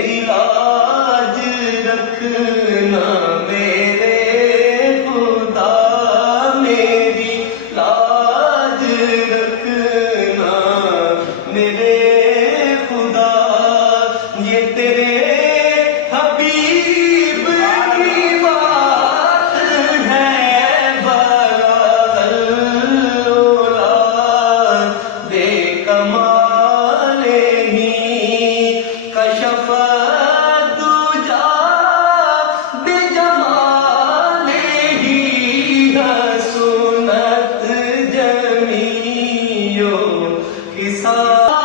میری لاج رکھنا میرے خدا، میری لاج رکھنا میرے خدا، یہ تیرے حبیب کی بات ہے، بلال بے کمال ہی کشف الدجا بے جمال ہی، حسنت جمیع حساب